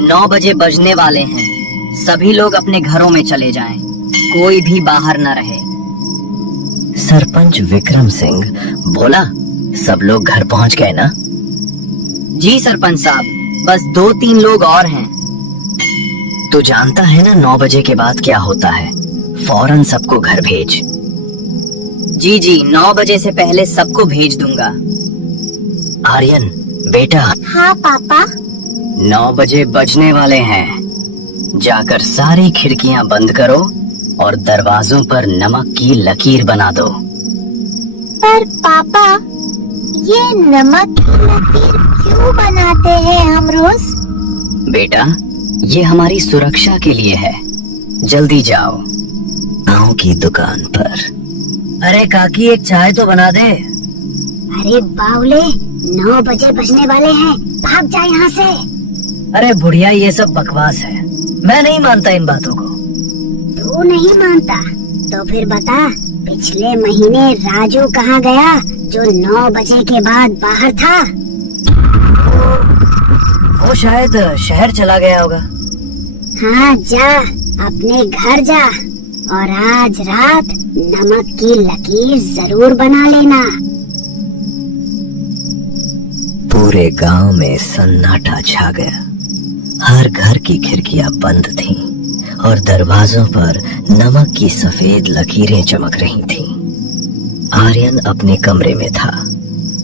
9 बजे बजने वाले हैं। सभी लोग अपने घरों में चले जाएं। कोई भी बाहर न रहे। सरपंच विक्रम सिंह बोला, सब लोग घर पहुंच गए ना? जी सरपंच साहब, बस 2-3 लोग और हैं। तू जानता है ना 9 बजे के बाद क्या होता है? फौरन सबको घर भेज। जी 9 बजे से पहले सबको भेज दूंगा। आर्यन बेटा। हाँ पापा। 9 बजे बजने वाले हैं। जाकर सारी खिड़कियां बंद करो और दरवाजों पर नमक की लकीर बना दो। पर पापा, ये नमक की लकीर क्यों बनाते हैं हम रोज? बेटा, ये हमारी सुरक्षा के लिए है। जल्दी जाओ गाँव की दुकान पर। अरे काकी, एक चाय तो बना दे। अरे बावले, 9 बजे बजने वाले हैं, भाग जा यहाँ से। अरे बुढ़िया, ये सब बकवास है। मैं नहीं मानता इन बातों को। तू नहीं मानता तो फिर बता, पिछले महीने राजू कहाँ गया जो 9 बजे के बाद बाहर था? वो शायद शहर चला गया होगा। हाँ, जा अपने घर जा और आज रात नमक की लकीर जरूर बना लेना। पूरे गांव में सन्नाटा छा गया। हर घर की खिड़कियां बंद थीं और दरवाजों पर नमक की सफेद लकीरें चमक रही थीं। आर्यन अपने कमरे में था।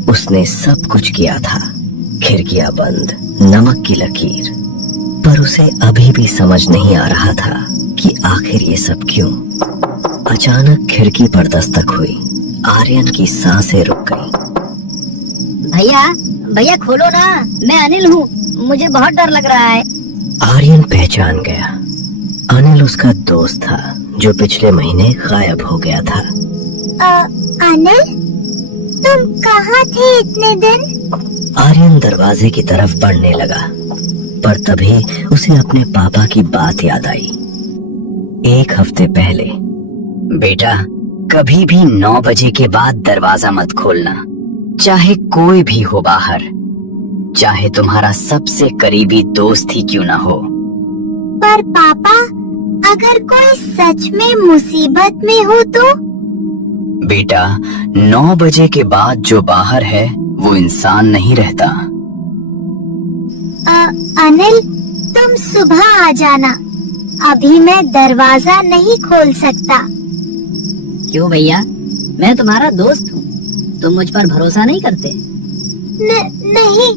उसने सब कुछ किया था, खिड़कियां बंद, नमक की लकीर, पर उसे अभी भी समझ नहीं आ रहा था कि आखिर ये सब क्यों। अचानक खिड़की पर दस्तक हुई। आर्यन की सांसें रुक गईं। भैया खोलो ना, मैं अनिल हूँ, मुझे बहुत डर लग रहा है। आर्यन पहचान गया। अनिल उसका दोस्त था जो पिछले महीने गायब हो गया था। अनिल, तुम कहाँ थे इतने दिन? आर्यन दरवाजे की तरफ बढ़ने लगा, पर तभी उसे अपने पापा की बात याद आई। 1 हफ्ते पहले। बेटा, कभी भी 9 बजे के बाद दरवाजा मत खोलना, चाहे कोई भी हो बाहर, चाहे तुम्हारा सबसे करीबी दोस्त ही क्यों ना हो। पर पापा, अगर कोई सच में मुसीबत में हो तो? बेटा, 9 बजे के बाद जो बाहर है वो इंसान नहीं रहता। अनिल, तुम सुबह आ जाना, अभी मैं दरवाजा नहीं खोल सकता। क्यों भैया, मैं तुम्हारा दोस्त हूँ, तुम मुझ पर भरोसा नहीं करते? नहीं,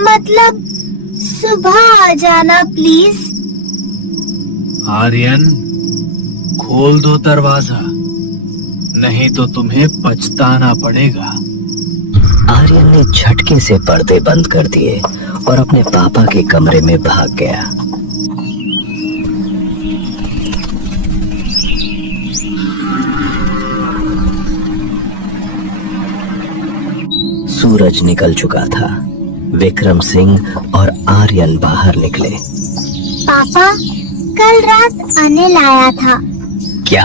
मतलब सुबह आ जाना प्लीज। आर्यन, खोल दो दरवाजा, नहीं तो तुम्हें पछताना पड़ेगा। आर्यन ने झटके से पर्दे बंद कर दिए और अपने पापा के कमरे में भाग गया। सूरज निकल चुका था। विक्रम सिंह और आर्यन बाहर निकले। पापा, कल रात अनिल आया था। क्या?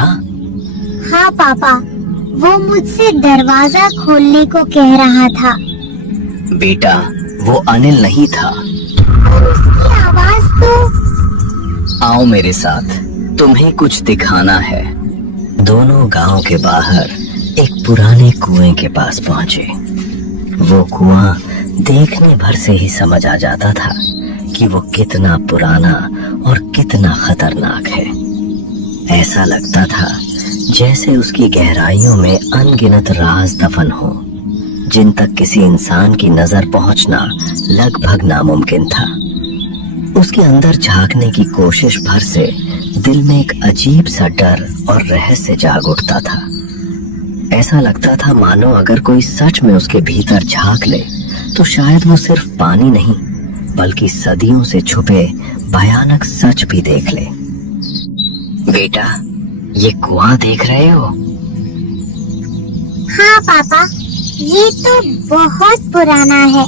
हाँ पापा, वो मुझसे दरवाजा खोलने को कह रहा था। बेटा, वो अनिल नहीं था। और उसकी आवाज तो। आओ मेरे साथ, तुम्हें कुछ दिखाना है। दोनों गांव के बाहर एक पुराने कुएं के पास पहुंचे। वो कुआं देखने भर से ही समझ आ जाता था कि वो कितना पुराना और कितना खतरनाक है। ऐसा लगता था जैसे उसकी गहराइयों में अनगिनत राज दफन हो, जिन तक किसी इंसान की नजर पहुंचना लगभग नामुमकिन था। उसके अंदर झांकने की कोशिश भर से दिल में एक अजीब सा डर और रहस्य जाग उठता था। ऐसा लगता था मानो अगर कोई सच में उसके भीतर झांक ले तो शायद वो सिर्फ पानी नहीं बल्कि सदियों से छुपे भयानक सच भी देख ले। बेटा, ये कुआं देख रहे हो? हाँ पापा, ये तो बहुत पुराना है।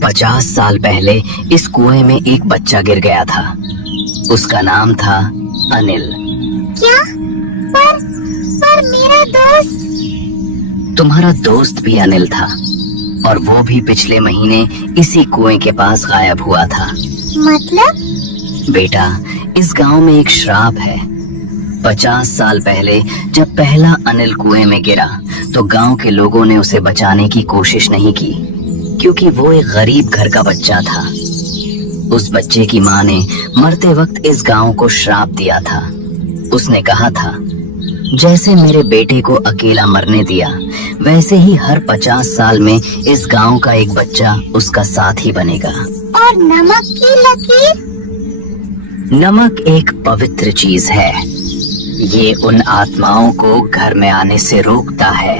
50 साल पहले इस कुएं में एक बच्चा गिर गया था। उसका नाम था अनिल। क्या? पर मेरा दोस्त? तुम्हारा दोस्त भी अनिल था और वो भी पिछले महीने इसी कुएं के पास गायब हुआ था। मतलब? बेटा, इस गांव में एक श्राप है। 50 साल पहले जब पहला अनिल कुएं में गिरा तो गांव के लोगों ने उसे बचाने की कोशिश नहीं की, क्योंकि वो एक गरीब घर का बच्चा था। उस बच्चे की माँ ने मरते वक्त इस गांव को श्राप दिया था। उसने कहा था, जैसे मेरे बेटे को अकेला मरने दिया, वैसे ही हर 50 साल में इस गांव का एक बच्चा उसका साथी बनेगा। और नमक की लकीर? नमक एक पवित्र चीज है। ये उन आत्माओं को घर में आने से रोकता है,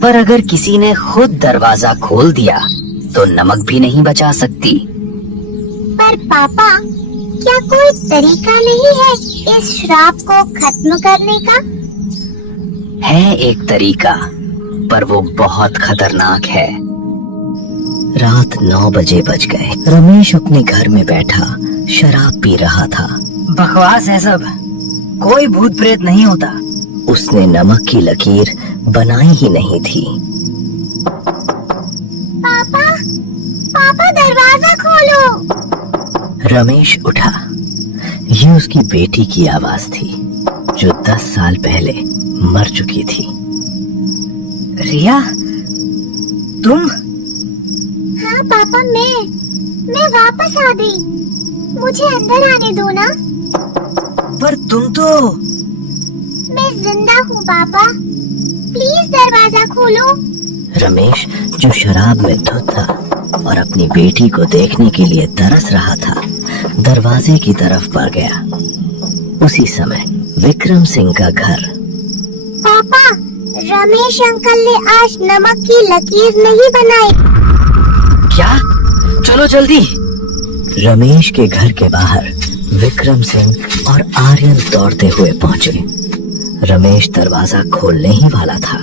पर अगर किसी ने खुद दरवाजा खोल दिया तो नमक भी नहीं बचा सकती। पर पापा, क्या कोई तरीका नहीं है इस श्राप को खत्म करने का? है एक तरीका, पर वो बहुत खतरनाक है। रात 9 बजे बज गए। रमेश अपने घर में बैठा शराब पी रहा था। बकवास है सब, कोई भूत प्रेत नहीं होता। उसने नमक की लकीर बनाई ही नहीं थी। पापा, पापा दरवाजा खोलो। रमेश उठा। ये उसकी बेटी की आवाज थी, जो 10 साल पहले मर चुकी थी। रिया, तुम? हाँ पापा, मैं वापस आ गई। मुझे अंदर आने दो ना। पर तुम तो... मैं जिंदा हूँ पापा, प्लीज दरवाजा खोलो। रमेश, जो शराब में धुत था और अपनी बेटी को देखने के लिए तरस रहा था, दरवाजे की तरफ बढ़ गया। उसी समय विक्रम सिंह का घर। पापा, रमेश अंकल ने आज नमक की लकीर नहीं बनाई। क्या? चलो जल्दी। रमेश के घर के बाहर विक्रम सिंह और आर्यन दौड़ते हुए पहुंचे। रमेश दरवाजा खोलने ही वाला था।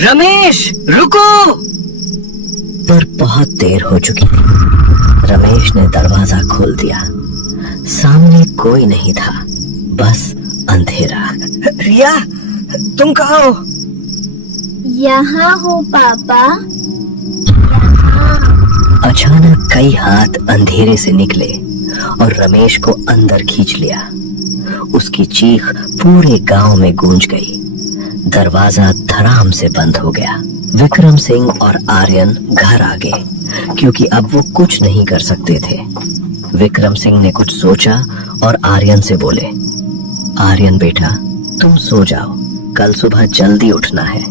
रमेश, रुको! पर बहुत देर हो चुकी थी। रमेश ने दरवाजा खोल दिया। सामने कोई नहीं था, बस अंधेरा। रिया, तुम कहाँ हो? यहाँ हो पापा। अचानक कई हाथ अंधेरे से निकले और रमेश को अंदर खींच लिया। उसकी चीख पूरे गांव में गूंज गई। दरवाजा धड़ाम से बंद हो गया। विक्रम सिंह और आर्यन घर आ गए, क्योंकि अब वो कुछ नहीं कर सकते थे। विक्रम सिंह ने कुछ सोचा और आर्यन से बोले, आर्यन बेटा, तुम सो जाओ, कल सुबह जल्दी उठना है।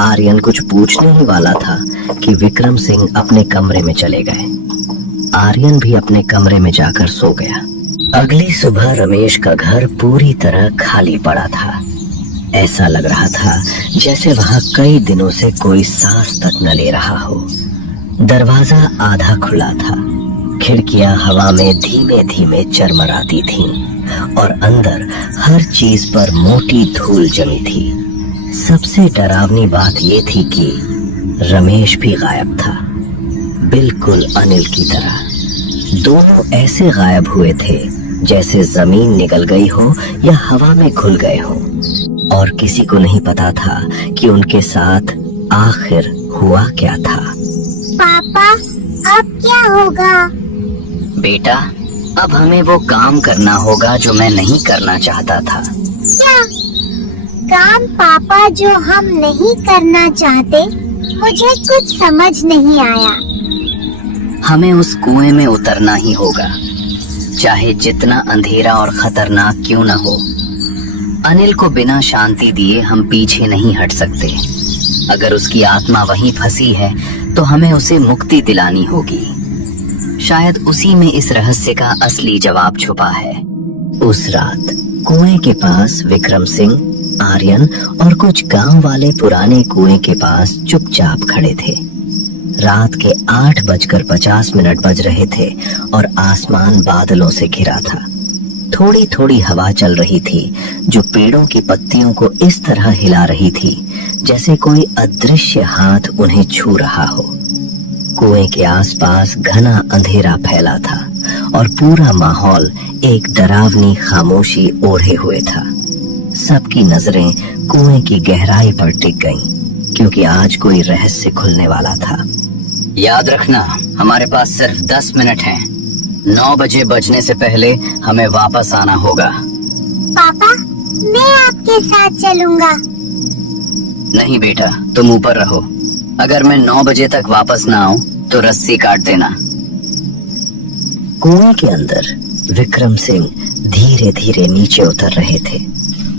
आर्यन कुछ पूछने ही वाला था कि विक्रम सिंह अपने कमरे में चले गए। आर्यन भी अपने कमरे में जाकर सो गया। अगली सुबह रमेश का घर पूरी तरह खाली पड़ा था। ऐसा लग रहा था जैसे वहां कई दिनों से कोई सांस तक न ले रहा हो। दरवाजा आधा खुला था। खिड़कियां हवा में धीमे धीमे चरमराती थीं और अंदर हर चीज पर मोटी धूल जमी थी। सबसे डरावनी बात ये थी कि रमेश भी गायब था, बिल्कुल अनिल की तरह। दोनों ऐसे गायब हुए थे जैसे जमीन निगल गई हो या हवा में घुल गए हो, और किसी को नहीं पता था कि उनके साथ आखिर हुआ क्या था। पापा, अब क्या होगा? बेटा, अब हमें वो काम करना होगा जो मैं नहीं करना चाहता था। क्या काम पापा जो हम नहीं करना चाहते? मुझे कुछ समझ नहीं आया। हमें उस कुएं में उतरना ही होगा, चाहे जितना अंधेरा और खतरनाक क्यों न हो। अनिल को बिना शांति दिए हम पीछे नहीं हट सकते। अगर उसकी आत्मा वहीं फंसी है तो हमें उसे मुक्ति दिलानी होगी। शायद उसी में इस रहस्य का असली जवाब छुपा है। उस रात कुएं के पास विक्रम सिंह, आर्यन और कुछ गांव वाले पुराने कुएं के पास चुपचाप खड़े थे। रात के 8:50 बज रहे थे और आसमान बादलों से घिरा था। थोड़ी थोड़ी हवा चल रही थी जो पेड़ों की पत्तियों को इस तरह हिला रही थी जैसे कोई अदृश्य हाथ उन्हें छू रहा हो। कुएं के आसपास घना अंधेरा फैला था और पूरा माहौल एक डरावनी खामोशी ओढ़े हुए था। सबकी नजरें कुएं की गहराई पर टिक गईं, क्योंकि आज कोई रहस्य खुलने वाला था। याद रखना, हमारे पास सिर्फ 10 मिनट हैं। 9 बजे बजने से पहले हमें वापस आना होगा। पापा, मैं आपके साथ चलूंगा। नहीं बेटा, तुम ऊपर रहो। अगर मैं 9 बजे तक वापस ना आऊं तो रस्सी काट देना। कुएं के अंदर विक्रम सिंह धीरे धीरे नीचे उतर रहे थे।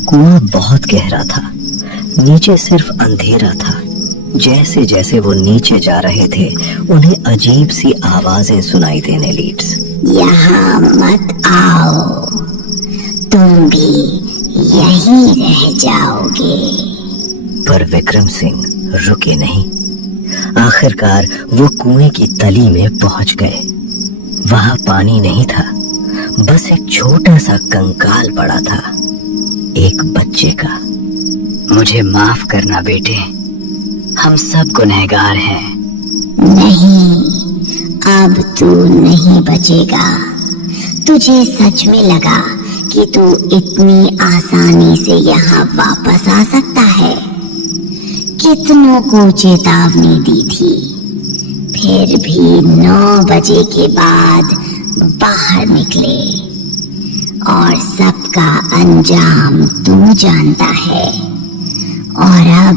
कुआं बहुत गहरा था, नीचे सिर्फ अंधेरा था। जैसे जैसे वो नीचे जा रहे थे उन्हें अजीब सी आवाजें सुनाई देने लीड। यहाँ मत आओ, तुम भी यहीं रह जाओगे। पर विक्रम सिंह रुके नहीं। आखिरकार वो कुएं की तली में पहुंच गए। वहां पानी नहीं था, बस एक छोटा सा कंकाल पड़ा था, एक बच्चे का। मुझे माफ करना बेटे, हम सब गुनहगार हैं। नहीं, अब तू नहीं बचेगा। तुझे सच में लगा कि तू इतनी आसानी से यहाँ वापस आ सकता है? कितनों को चेतावनी दी थी, फिर भी 9 बजे के बाद बाहर निकले और सबका अंजाम तू जानता है। और अब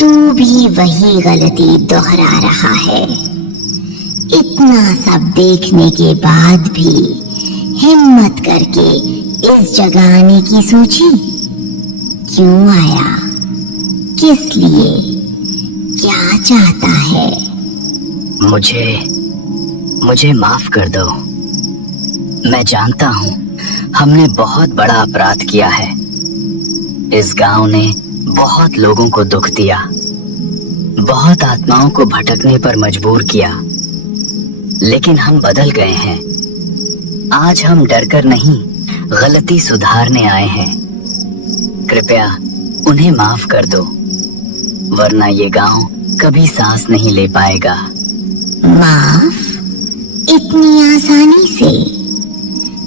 तू भी वही गलती दोहरा रहा है। इतना सब देखने के बाद भी हिम्मत करके इस जगह आने की सोची? क्यों आया? किस लिए? क्या चाहता है? मुझे माफ कर दो। मैं जानता हूँ हमने बहुत बड़ा अपराध किया है। इस गांव ने बहुत लोगों को दुख दिया, बहुत आत्माओं को भटकने पर मजबूर किया, लेकिन हम बदल गए हैं। आज हम डरकर नहीं, गलती सुधारने आए हैं। कृपया उन्हें माफ कर दो, वरना ये गांव कभी सांस नहीं ले पाएगा। माफ? इतनी आसानी से?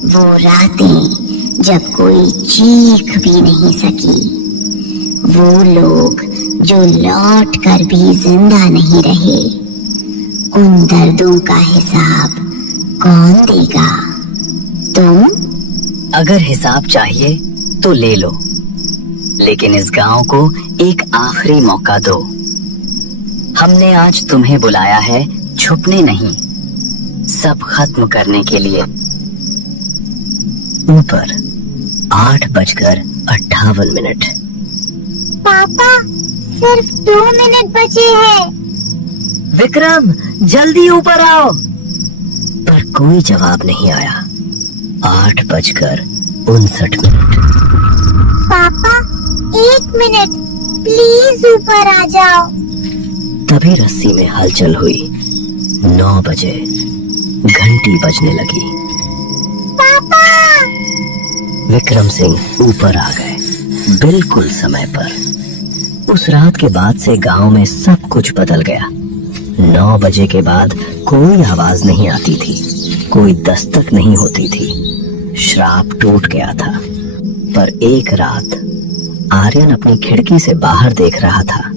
वो रातें जब कोई चीख भी नहीं सकी, वो लोग जो लौट कर भी जिंदा नहीं रहे, उन दर्दों का हिसाब कौन देगा? तुम? अगर हिसाब चाहिए तो ले लो, लेकिन इस गांव को एक आखिरी मौका दो। हमने आज तुम्हें बुलाया है छुपने नहीं, सब खत्म करने के लिए। ऊपर 8:58। पापा, सिर्फ 2 मिनट बचे हैं। विक्रम, जल्दी ऊपर आओ। पर कोई जवाब नहीं आया। 8:59। पापा, 1 मिनट, प्लीज ऊपर आ जाओ। तभी रस्सी में हलचल हुई। 9 बजे घंटी बजने लगी। पापा! विक्रम सिंह ऊपर आ गए, बिल्कुल समय पर। उस रात के बाद से गांव में सब कुछ बदल गया। 9 बजे के बाद कोई आवाज नहीं आती थी, कोई दस्तक नहीं होती थी। श्राप टूट गया था। पर एक रात आर्यन अपनी खिड़की से बाहर देख रहा था।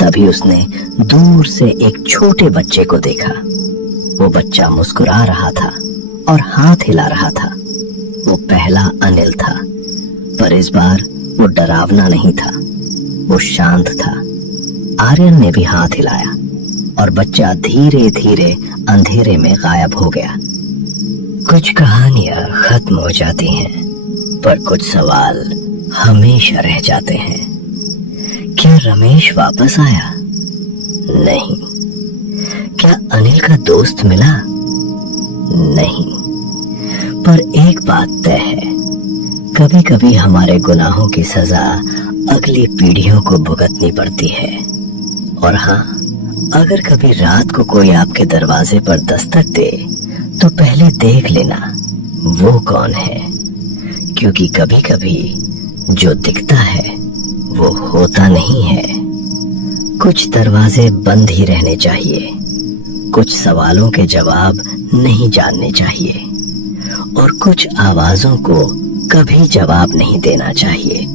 तभी उसने दूर से एक छोटे बच्चे को देखा। वो बच्चा मुस्कुरा रहा था और हाथ हिला रहा था। वो पहला अनिल था, पर इस बार वो डरावना नहीं था, वो शांत था। आर्यन ने भी हाथ हिलाया और बच्चा धीरे धीरे अंधेरे में गायब हो गया। कुछ कहानियां खत्म हो जाती हैं, पर कुछ सवाल हमेशा रह जाते हैं। क्या रमेश वापस आया? नहीं। क्या अनिल का दोस्त मिला? नहीं। पर एक बात तय है, कभी कभी हमारे गुनाहों की सजा अगली पीढ़ियों को भुगतनी पड़ती है। और हाँ, अगर कभी रात को कोई आपके दरवाजे पर दस्तक दे तो पहले देख लेना वो कौन है, क्योंकि कभी कभी जो दिखता है वो होता नहीं है। कुछ दरवाजे बंद ही रहने चाहिए, कुछ सवालों के जवाब नहीं जानने चाहिए, और कुछ आवाजों को कभी जवाब नहीं देना चाहिए।